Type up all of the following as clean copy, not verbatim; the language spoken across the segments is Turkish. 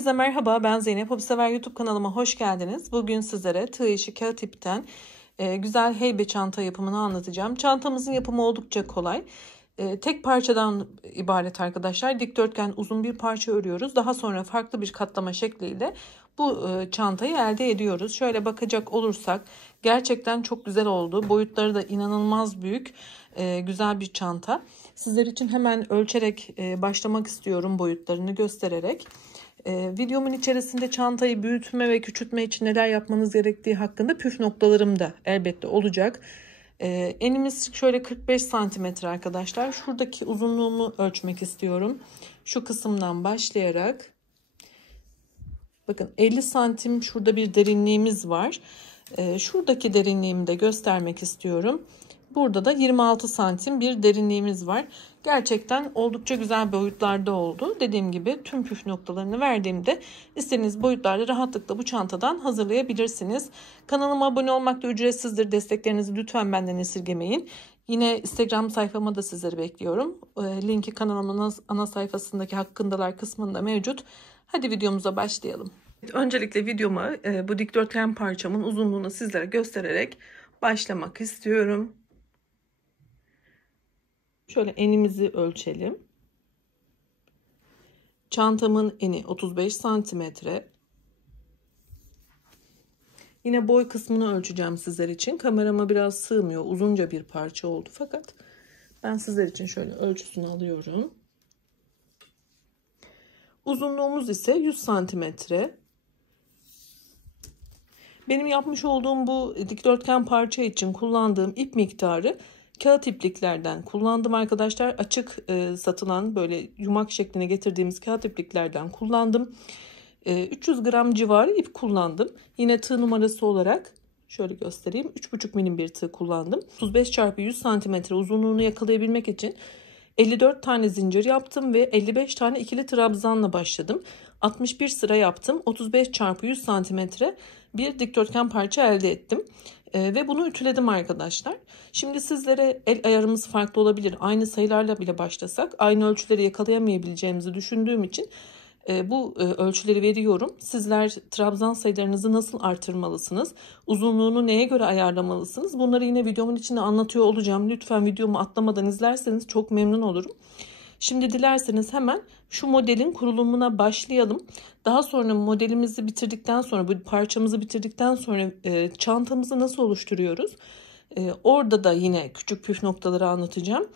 Herkese merhaba, ben Zeynep. Hobisever YouTube kanalıma hoş geldiniz. Bugün sizlere tığ işi kağıt ipten güzel heybe çanta yapımını anlatacağım. Çantamızın yapımı oldukça kolay. Tek parçadan ibaret arkadaşlar. Dikdörtgen uzun bir parça örüyoruz. Daha sonra farklı bir katlama şekliyle bu çantayı elde ediyoruz. Şöyle bakacak olursak gerçekten çok güzel oldu. Boyutları da inanılmaz büyük. Güzel bir çanta. Sizler için hemen ölçerek başlamak istiyorum, boyutlarını göstererek. Videomun içerisinde çantayı büyütme ve küçültme için neler yapmanız gerektiği hakkında püf noktalarım da elbette olacak. Enimiz şöyle 45 santimetre arkadaşlar. Şuradaki uzunluğumu ölçmek istiyorum. Şu kısımdan başlayarak. Bakın 50 santim şurada bir derinliğimiz var. Şuradaki derinliğimi de göstermek istiyorum. Burada da 26 santim bir derinliğimiz var. Gerçekten oldukça güzel boyutlarda oldu. Dediğim gibi tüm püf noktalarını verdiğimde istediğiniz boyutlarda rahatlıkla bu çantadan hazırlayabilirsiniz. Kanalıma abone olmak da ücretsizdir. Desteklerinizi lütfen benden esirgemeyin. Yine Instagram sayfama da sizleri bekliyorum. Linki kanalımın ana sayfasındaki hakkındalar kısmında mevcut. Hadi videomuza başlayalım. Öncelikle videoma bu dikdörtgen parçamın uzunluğunu sizlere göstererek başlamak istiyorum. Şöyle enimizi ölçelim. Çantamın eni 35 santimetre. Yine boy kısmını ölçeceğim sizler için. Kamerama biraz sığmıyor. Uzunca bir parça oldu. Fakat ben sizler için şöyle ölçüsünü alıyorum. Uzunluğumuz ise 100 santimetre. Benim yapmış olduğum bu dikdörtgen parça için kullandığım ip miktarı kağıt ipliklerden kullandım arkadaşlar. Açık satılan böyle yumak şekline getirdiğimiz kağıt ipliklerden kullandım. 300 gram civarı ip kullandım. Yine tığ numarası olarak şöyle göstereyim. 3,5 milim bir tığ kullandım. 35 x 100 santimetre uzunluğunu yakalayabilmek için 54 tane zincir yaptım ve 55 tane ikili trabzanla başladım. 61 sıra yaptım. 35 x 100 santimetre bir dikdörtgen parça elde ettim. Ve bunu ütüledim arkadaşlar. Şimdi sizlere el ayarımız farklı olabilir. Aynı sayılarla bile başlasak aynı ölçüleri yakalayamayabileceğimizi düşündüğüm için bu ölçüleri veriyorum. Sizler trabzan sayılarınızı nasıl artırmalısınız? Uzunluğunu neye göre ayarlamalısınız? Bunları yine videomun içinde anlatıyor olacağım. Lütfen videomu atlamadan izlerseniz çok memnun olurum. Şimdi dilerseniz hemen şu modelin kurulumuna başlayalım. Daha sonra modelimizi bitirdikten sonra, bu parçamızı bitirdikten sonra çantamızı nasıl oluşturuyoruz? Orada da yine küçük püf noktaları anlatacağım.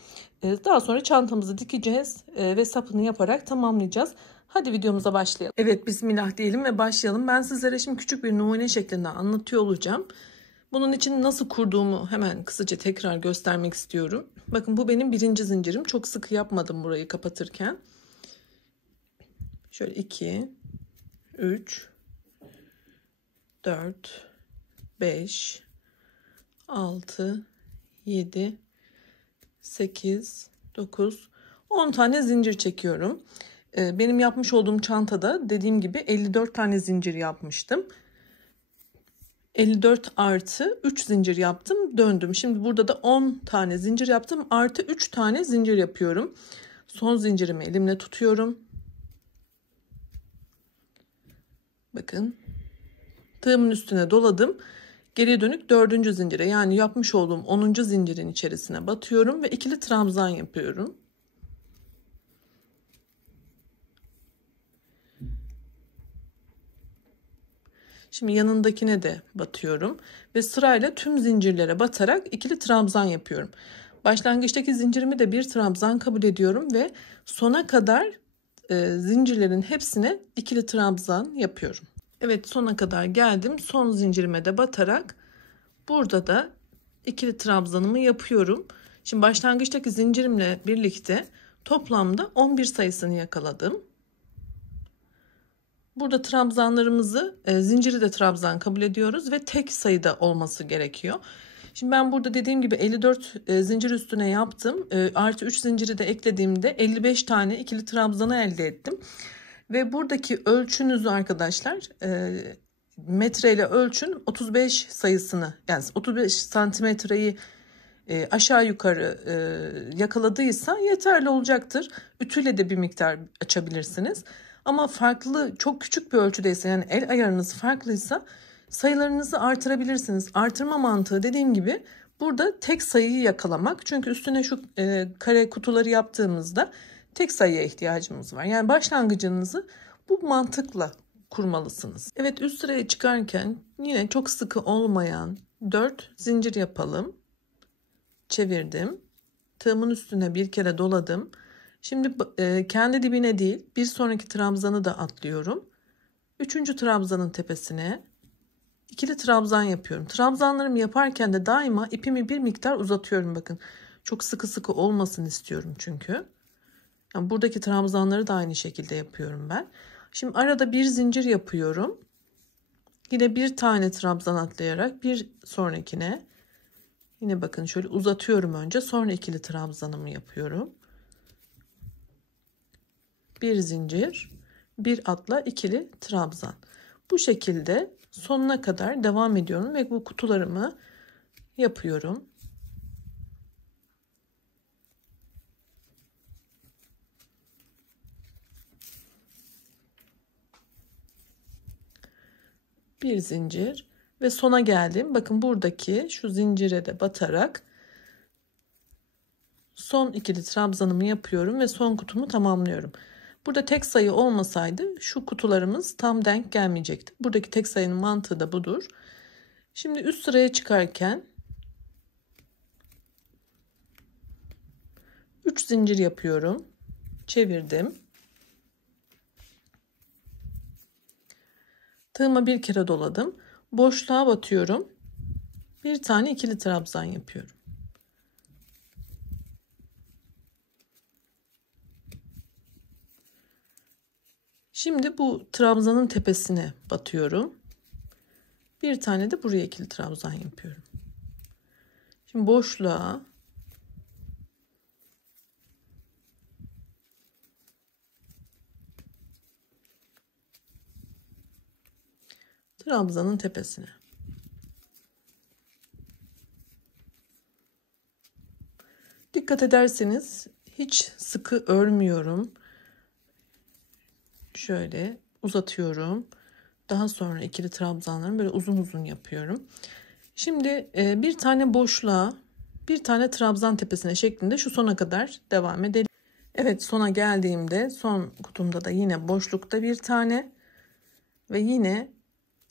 Daha sonra çantamızı dikeceğiz ve sapını yaparak tamamlayacağız. Hadi videomuza başlayalım. Evet, bismillah diyelim ve başlayalım. Ben sizlere şimdi küçük bir numune şeklinde anlatıyor olacağım. Bunun için nasıl kurduğumu hemen kısaca tekrar göstermek istiyorum. Bakın bu benim birinci zincirim. Çok sıkı yapmadım burayı kapatırken. Şöyle 2, 3, 4, 5, 6, 7, 8, 9, 10 tane zincir çekiyorum. Benim yapmış olduğum çantada dediğim gibi 54 tane zincir yapmıştım. 54 artı 3 zincir yaptım, döndüm. Şimdi burada da 10 tane zincir yaptım, artı 3 tane zincir yapıyorum. Son zincirimi elimle tutuyorum. Bakın tığımın üstüne doladım. Geriye dönük 4. zincire, yani yapmış olduğum 10. zincirin içerisine batıyorum ve ikili trabzan yapıyorum. Şimdi yanındakine de batıyorum ve sırayla tüm zincirlere batarak ikili trabzan yapıyorum. Başlangıçtaki zincirimi de bir trabzan kabul ediyorum ve sona kadar zincirlerin hepsine ikili trabzan yapıyorum. Evet, sona kadar geldim. Son zincirime de batarak burada da ikili trabzanımı yapıyorum. Şimdi başlangıçtaki zincirimle birlikte toplamda 11 sayısını yakaladım. Burada trabzanlarımızı, zinciri de trabzan kabul ediyoruz ve tek sayıda olması gerekiyor. Şimdi ben burada dediğim gibi 54 zincir üstüne yaptım. Artı 3 zinciri de eklediğimde 55 tane ikili trabzanı elde ettim. Ve buradaki ölçünüzü arkadaşlar metreyle ölçün, 35 sayısını, yani 35 santimetreyi aşağı yukarı yakaladıysa yeterli olacaktır. Ütüyle de bir miktar açabilirsiniz. Ama farklı, çok küçük bir ölçüdeyse, yani el ayarınız farklıysa sayılarınızı artırabilirsiniz. Artırma mantığı dediğim gibi burada tek sayıyı yakalamak. Çünkü üstüne şu kare kutuları yaptığımızda tek sayıya ihtiyacımız var. Yani başlangıcınızı bu mantıkla kurmalısınız. Evet, üst sıraya çıkarken yine çok sıkı olmayan 4 zincir yapalım. Çevirdim. Tığımın üstüne bir kere doladım. Şimdi kendi dibine değil, bir sonraki trabzanı da atlıyorum. Üçüncü trabzanın tepesine ikili trabzan yapıyorum. Trabzanlarımı yaparken de daima ipimi bir miktar uzatıyorum. Bakın, çok sıkı sıkı olmasın istiyorum çünkü. Yani buradaki trabzanları da aynı şekilde yapıyorum ben. Şimdi arada bir zincir yapıyorum. Yine bir tane trabzan atlayarak bir sonrakine, yine bakın şöyle uzatıyorum önce, sonra ikili trabzanımı yapıyorum. Bir zincir, bir atla, ikili trabzan. Bu şekilde sonuna kadar devam ediyorum ve bu kutularımı yapıyorum. Bir zincir ve sona geldim. Bakın buradaki şu zincire de batarak son ikili trabzanımı yapıyorum ve son kutumu tamamlıyorum. Burada tek sayı olmasaydı şu kutularımız tam denk gelmeyecekti. Buradaki tek sayının mantığı da budur. Şimdi üst sıraya çıkarken 3 zincir yapıyorum. Çevirdim. Tığıma bir kere doladım. Boşluğa batıyorum. Bir tane ikili trabzan yapıyorum. Şimdi bu trabzanın tepesine batıyorum. Bir tane de buraya ikili trabzan yapıyorum. Şimdi boşluğa trabzanın tepesine. Dikkat ederseniz hiç sıkı örmüyorum. Şöyle uzatıyorum. Daha sonra ikili trabzanlarımı böyle uzun uzun yapıyorum. Şimdi bir tane boşluğa, bir tane trabzan tepesine şeklinde şu sona kadar devam edelim. Evet, sona geldiğimde son kutumda da yine boşlukta bir tane ve yine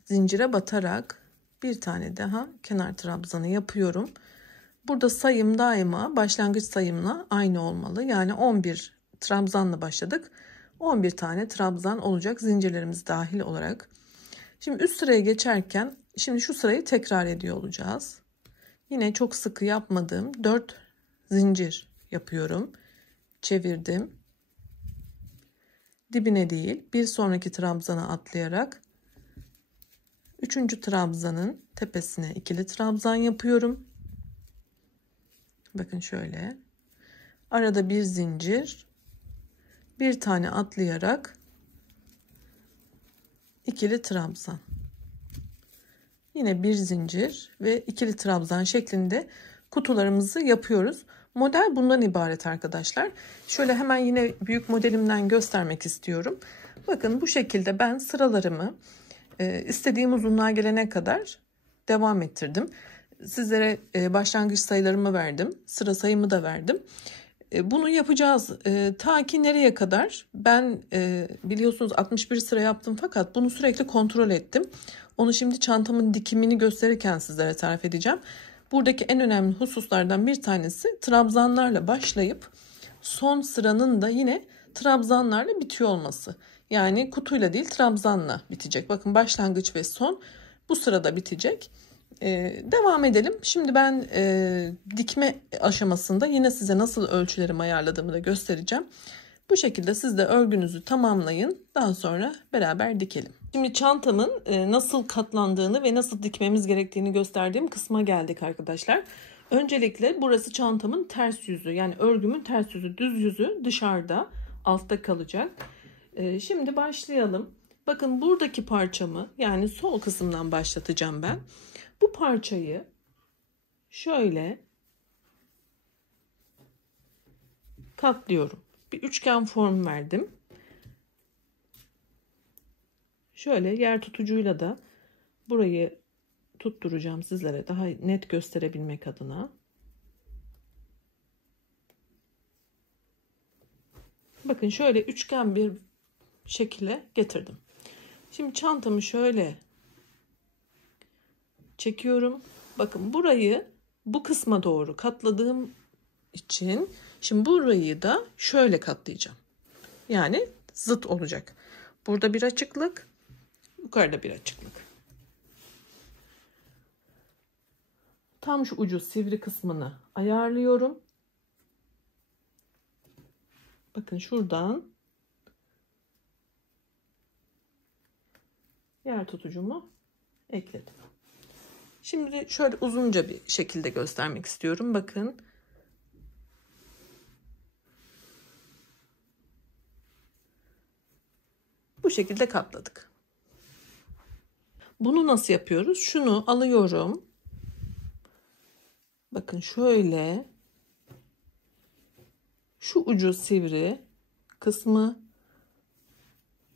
zincire batarak bir tane daha kenar trabzanı yapıyorum. Burada sayım daima başlangıç sayımla aynı olmalı. Yani 11 trabzanla başladık. 11 tane trabzan olacak, zincirlerimiz dahil olarak. Şimdi üst sıraya geçerken şimdi şu sırayı tekrar ediyor olacağız. Yine çok sıkı yapmadığım 4 zincir yapıyorum. Çevirdim. Dibine değil, bir sonraki trabzana atlayarak 3. trabzanın tepesine ikili trabzan yapıyorum. Bakın şöyle. Arada bir zincir, bir tane atlayarak ikili trabzan. Yine bir zincir ve ikili trabzan şeklinde kutularımızı yapıyoruz. Model bundan ibaret arkadaşlar. Şöyle hemen yine büyük modelimden göstermek istiyorum. Bakın bu şekilde ben sıralarımı istediğim uzunluğa gelene kadar devam ettirdim. Sizlere başlangıç sayılarımı verdim. Sıra sayımı da verdim. Bunu yapacağız ta ki nereye kadar? Ben biliyorsunuz 61 sıra yaptım fakat bunu sürekli kontrol ettim. Onu şimdi çantamın dikimini gösterirken sizlere tarif edeceğim. Buradaki en önemli hususlardan bir tanesi trabzanlarla başlayıp son sıranın da yine trabzanlarla bitiyor olması. Yani kutuyla değil, trabzanla bitecek. Bakın, başlangıç ve son bu sırada bitecek. Devam edelim. Şimdi ben dikme aşamasında yine size nasıl ölçülerimi ayarladığımı da göstereceğim. Bu şekilde siz de örgünüzü tamamlayın. Daha sonra beraber dikelim. Şimdi çantamın nasıl katlandığını ve nasıl dikmemiz gerektiğini gösterdiğim kısma geldik arkadaşlar. Öncelikle burası çantamın ters yüzü, yani örgümün ters yüzü, düz yüzü dışarıda, altta kalacak. Şimdi başlayalım. Bakın, buradaki parçamı, yani sol kısımdan başlatacağım ben. Bu parçayı şöyle katlıyorum. Bir üçgen form verdim. Şöyle yer tutucuyla da burayı tutturacağım sizlere daha net gösterebilmek adına. Bakın şöyle üçgen bir şekilde getirdim. Şimdi çantamı şöyle çekiyorum. Bakın burayı bu kısma doğru katladığım için şimdi burayı da şöyle katlayacağım. Yani zıt olacak. Burada bir açıklık, yukarıda bir açıklık. Tam şu ucu sivri kısmını ayarlıyorum. Bakın şuradan yer tutucumu ekledim. Şimdi şöyle uzunca bir şekilde göstermek istiyorum. Bakın. Bu şekilde katladık. Bunu nasıl yapıyoruz? Şunu alıyorum. Bakın şöyle. Şu ucu sivri kısmı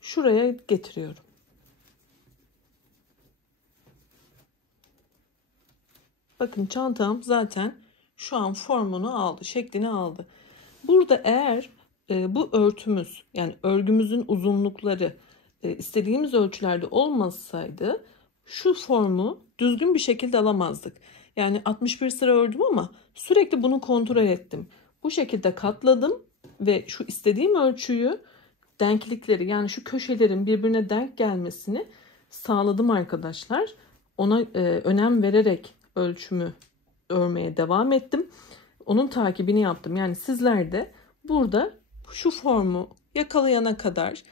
şuraya getiriyorum. Bakın çantam zaten şu an formunu aldı, şeklini aldı. Burada eğer bu örtümüz, yani örgümüzün uzunlukları istediğimiz ölçülerde olmasaydı şu formu düzgün bir şekilde alamazdık. Yani 61 sıra ördüm ama sürekli bunu kontrol ettim. Bu şekilde katladım ve şu istediğim ölçüyü, denklikleri, yani şu köşelerin birbirine denk gelmesini sağladım arkadaşlar. Ona önem vererek ölçümü örmeye devam ettim. Onun takibini yaptım. Yani sizler de burada şu formu yakalayana kadar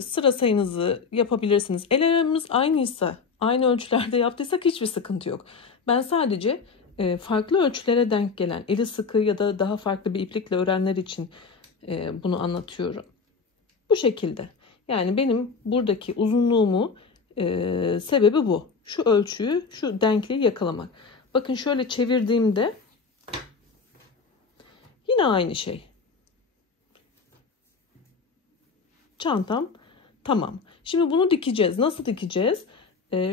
sıra sayınızı yapabilirsiniz. El aramız aynıysa, aynı ölçülerde yaptıysak hiçbir sıkıntı yok. Ben sadece farklı ölçülere denk gelen, eli sıkı ya da daha farklı bir iplikle örenler için bunu anlatıyorum. Bu şekilde. Yani benim buradaki uzunluğumu sebebi bu. Şu ölçüyü, şu denkliği yakalamak. Bakın şöyle çevirdiğimde yine aynı şey. Çantam tamam. Şimdi bunu dikeceğiz. Nasıl dikeceğiz?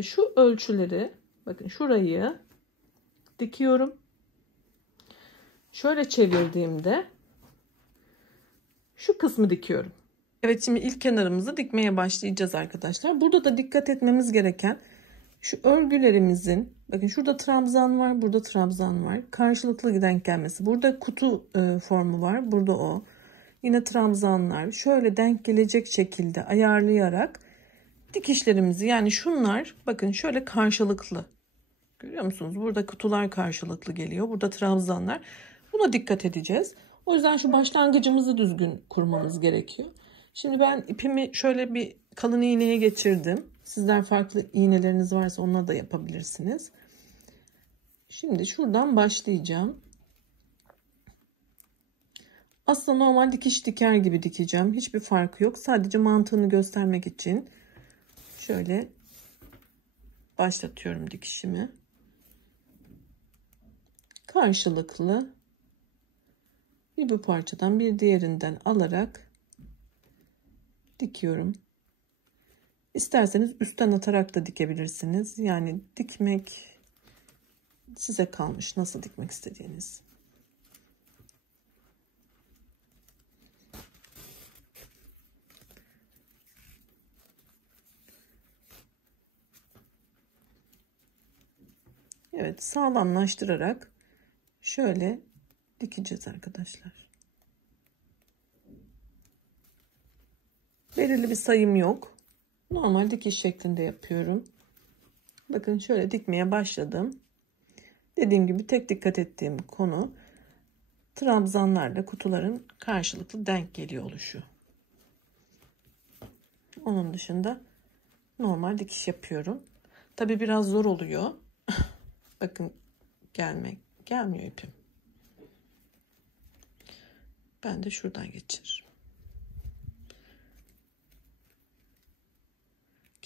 Şu ölçüleri, bakın şurayı dikiyorum. Şöyle çevirdiğimde şu kısmı dikiyorum. Evet, şimdi ilk kenarımızı dikmeye başlayacağız arkadaşlar. Burada da dikkat etmemiz gereken şu örgülerimizin, bakın şurada trabzan var, burada trabzan var. Karşılıklı denk gelmesi. Burada kutu formu var, burada o. Yine trabzanlar şöyle denk gelecek şekilde ayarlayarak dikişlerimizi, yani şunlar bakın şöyle karşılıklı. Görüyor musunuz? Burada kutular karşılıklı geliyor. Burada trabzanlar. Buna dikkat edeceğiz. O yüzden şu başlangıcımızı düzgün kurmamız gerekiyor. Şimdi ben ipimi şöyle bir kalın iğneye geçirdim. Sizler farklı iğneleriniz varsa onunla da yapabilirsiniz. Şimdi şuradan başlayacağım. Aslında normal dikiş diker gibi dikeceğim. Hiçbir farkı yok. Sadece mantığını göstermek için şöyle başlatıyorum dikişimi. Karşılıklı bir parçadan bir diğerinden alarak dikiyorum. İsterseniz üstten atarak da dikebilirsiniz. Yani dikmek size kalmış, nasıl dikmek istediğiniz. Evet, sağlamlaştırarak şöyle dikeceğiz arkadaşlar. Belirli bir sayım yok. Normal dikiş şeklinde yapıyorum. Bakın şöyle dikmeye başladım. Dediğim gibi tek dikkat ettiğim konu trabzanlarla kutuların karşılıklı denk geliyor oluşu. Onun dışında normal dikiş yapıyorum. Tabi biraz zor oluyor. Bakın gelmiyor ipim. Ben de şuradan geçiririm.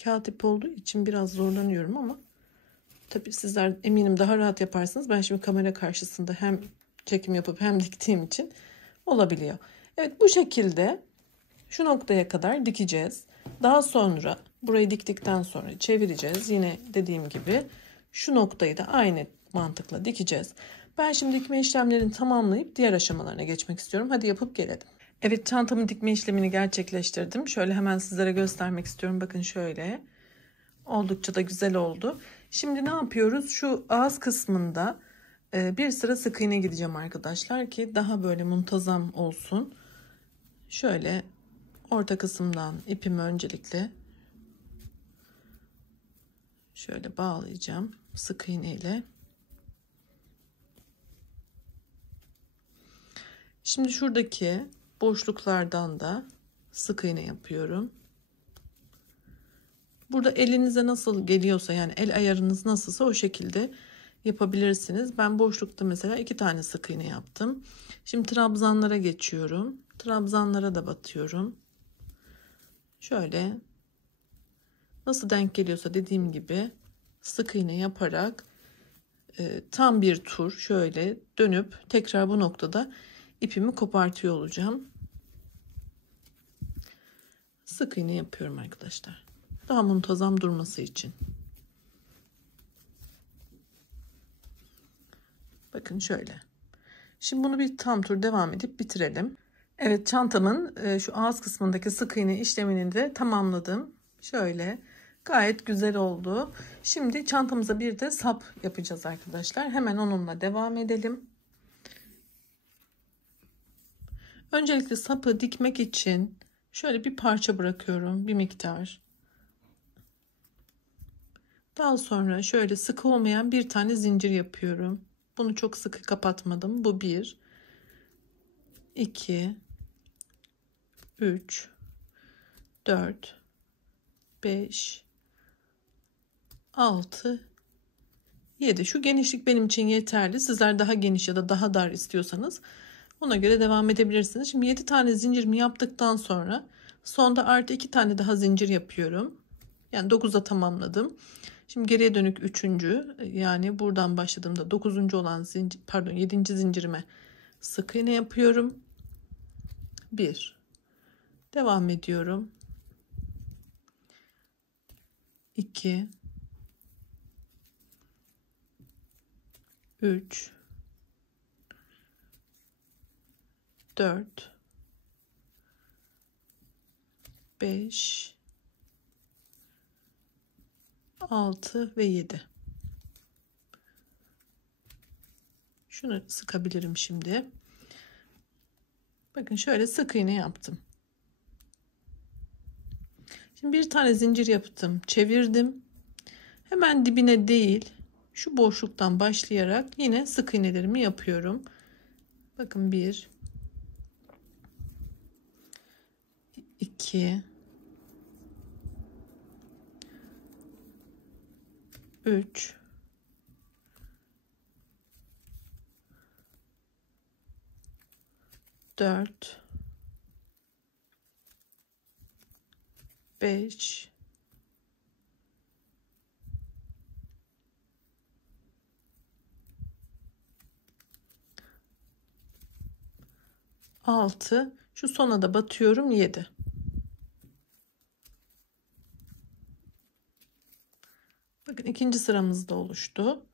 Kağıt ip olduğu için biraz zorlanıyorum ama tabii sizler eminim daha rahat yaparsınız. Ben şimdi kamera karşısında hem çekim yapıp hem diktiğim için olabiliyor. Evet, bu şekilde şu noktaya kadar dikeceğiz. Daha sonra Burayı diktikten sonra çevireceğiz. Yine dediğim gibi şu noktayı da aynı mantıkla dikeceğiz. Ben şimdi dikme işlemlerini tamamlayıp diğer aşamalarına geçmek istiyorum. Hadi yapıp gelelim. Evet, çantamın dikme işlemini gerçekleştirdim. Şöyle hemen sizlere göstermek istiyorum. Bakın şöyle. Oldukça da güzel oldu. Şimdi ne yapıyoruz? Şu ağız kısmında bir sıra sık iğne gideceğim arkadaşlar ki daha böyle muntazam olsun. Şöyle orta kısımdan ipimi öncelikle şöyle bağlayacağım sık iğne ile. Şimdi şuradaki boşluklardan da sık iğne yapıyorum. Burada elinize nasıl geliyorsa, yani el ayarınız nasılsa o şekilde yapabilirsiniz. Ben boşlukta mesela 2 tane sık iğne yaptım. Şimdi trabzanlara geçiyorum. Trabzanlara da batıyorum. Şöyle nasıl denk geliyorsa dediğim gibi sık iğne yaparak tam bir tur şöyle dönüp tekrar bu noktada ipimi kopartıyor olacağım. Sık iğne yapıyorum arkadaşlar. Daha muntazam durması için. Bakın şöyle. Şimdi bunu bir tam tur devam edip bitirelim. Evet, çantamın şu ağız kısmındaki sık iğne işlemini de tamamladım. Şöyle gayet güzel oldu. Şimdi çantamıza bir de sap yapacağız arkadaşlar. Hemen onunla devam edelim. Öncelikle sapı dikmek için şöyle bir parça bırakıyorum, bir miktar. Daha sonra şöyle sıkı olmayan bir tane zincir yapıyorum. Bunu çok sıkı kapatmadım. Bu 1, 2, 3, 4, 5, 6, 7. Şu genişlik benim için yeterli. Sizler daha geniş ya da daha dar istiyorsanız ona göre devam edebilirsiniz. Şimdi 7 tane zincirimi yaptıktan sonra sonda artı 2 tane daha zincir yapıyorum. Yani 9'a tamamladım. Şimdi geriye dönük 3. yani buradan başladığımda 9. olan zincir, pardon 7. zincirime sık iğne yapıyorum. 1. Devam ediyorum. 2, 3, 4, 5, 6 ve 7. Şunu sıkabilirim şimdi. Bakın şöyle sık iğne yaptım. Şimdi bir tane zincir yaptım, çevirdim. Hemen dibine değil, şu boşluktan başlayarak yine sık iğnelerimi yapıyorum. Bakın 1, 2, 3, 4, 5, 6, şu sona da batıyorum 7. Bakın ikinci sıramız da oluştu.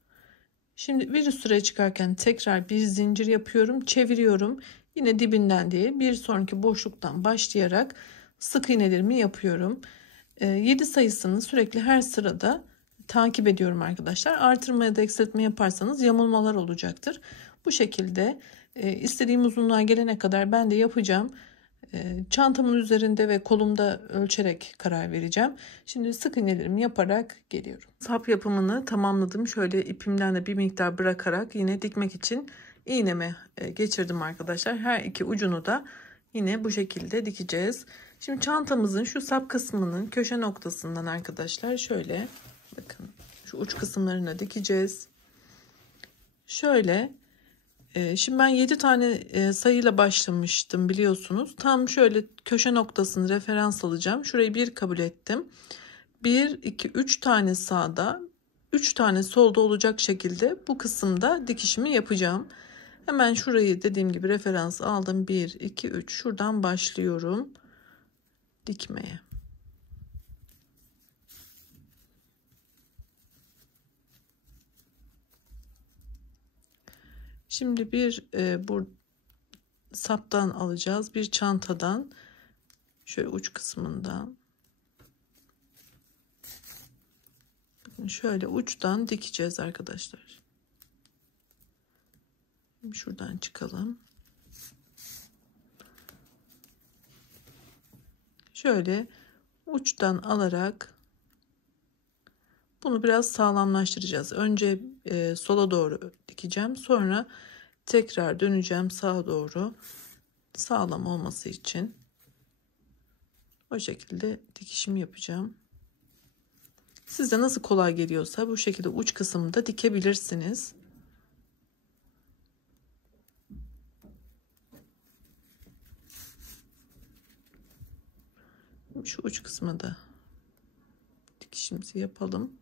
Şimdi bir üst sıraya çıkarken tekrar bir zincir yapıyorum, çeviriyorum. Yine dibinden değil, bir sonraki boşluktan başlayarak sık iğnelerimi yapıyorum. 7 sayısını sürekli her sırada takip ediyorum arkadaşlar. Artırma ya da eksiltme yaparsanız yamulmalar olacaktır. Bu şekilde istediğim uzunluğa gelene kadar ben de yapacağım. Çantamın üzerinde ve kolumda ölçerek karar vereceğim. Şimdi sık iğnelerimi yaparak geliyorum. Sap yapımını tamamladım. Şöyle ipimden de bir miktar bırakarak yine dikmek için iğneme geçirdim arkadaşlar. Her iki ucunu da yine bu şekilde dikeceğiz. Şimdi çantamızın şu sap kısmının köşe noktasından arkadaşlar şöyle bakın şu uç kısımlarına dikeceğiz. Şöyle şimdi ben 7 tane sayıyla başlamıştım biliyorsunuz. Tam şöyle köşe noktasını referans alacağım. Şurayı 1 kabul ettim. 1, 2, 3 tane sağda, 3 tane solda olacak şekilde bu kısımda dikişimi yapacağım. Hemen şurayı dediğim gibi referans aldım. 1, 2, 3 şuradan başlıyorum dikmeye. Şimdi bir bu saptan alacağız. Bir çantadan şöyle uç kısmından şöyle uçtan dikeceğiz arkadaşlar. Şuradan çıkalım. Şöyle uçtan alarak bunu biraz sağlamlaştıracağız. Önce sola doğru dikeceğim. Sonra tekrar döneceğim sağa doğru. Sağlam olması için. O şekilde dikişimi yapacağım. Size nasıl kolay geliyorsa bu şekilde uç kısmında dikebilirsiniz. Şu uç kısmına da dikişimizi yapalım.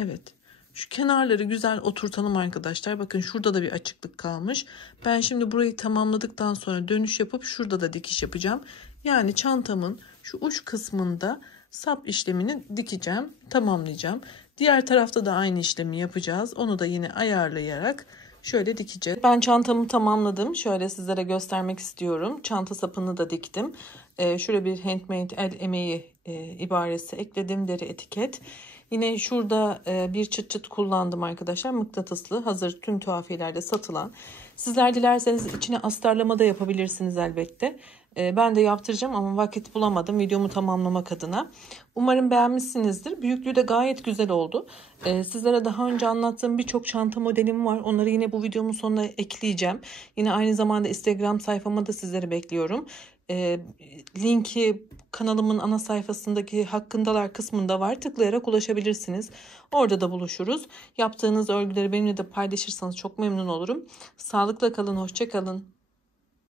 Evet. Şu kenarları güzel oturtalım arkadaşlar. Bakın şurada da bir açıklık kalmış. Ben şimdi burayı tamamladıktan sonra dönüş yapıp şurada da dikiş yapacağım. Yani çantamın şu uç kısmında sap işlemini dikeceğim, tamamlayacağım. Diğer tarafta da aynı işlemi yapacağız. Onu da yine ayarlayarak şöyle dikeceğiz. Ben çantamı tamamladım. Şöyle sizlere göstermek istiyorum. Çanta sapını da diktim. Şöyle bir handmade el emeği ibaresi ekledim. Deri etiket. Yine şurada bir çıt çıt kullandım arkadaşlar. Mıknatıslı hazır tüm tuhafiyelerde satılan. Sizler dilerseniz içine astarlama da yapabilirsiniz elbette. Ben de yaptıracağım ama vakit bulamadım videomu tamamlamak adına. Umarım beğenmişsinizdir. Büyüklüğü de gayet güzel oldu. Sizlere daha önce anlattığım birçok çanta modelim var. Onları yine bu videomun sonuna ekleyeceğim. Yine aynı zamanda Instagram sayfama da sizleri bekliyorum. Linki kanalımın ana sayfasındaki hakkındalar kısmında var. Tıklayarak ulaşabilirsiniz. Orada da buluşuruz. Yaptığınız örgüleri benimle de paylaşırsanız çok memnun olurum. Sağlıkla kalın, hoşça kalın.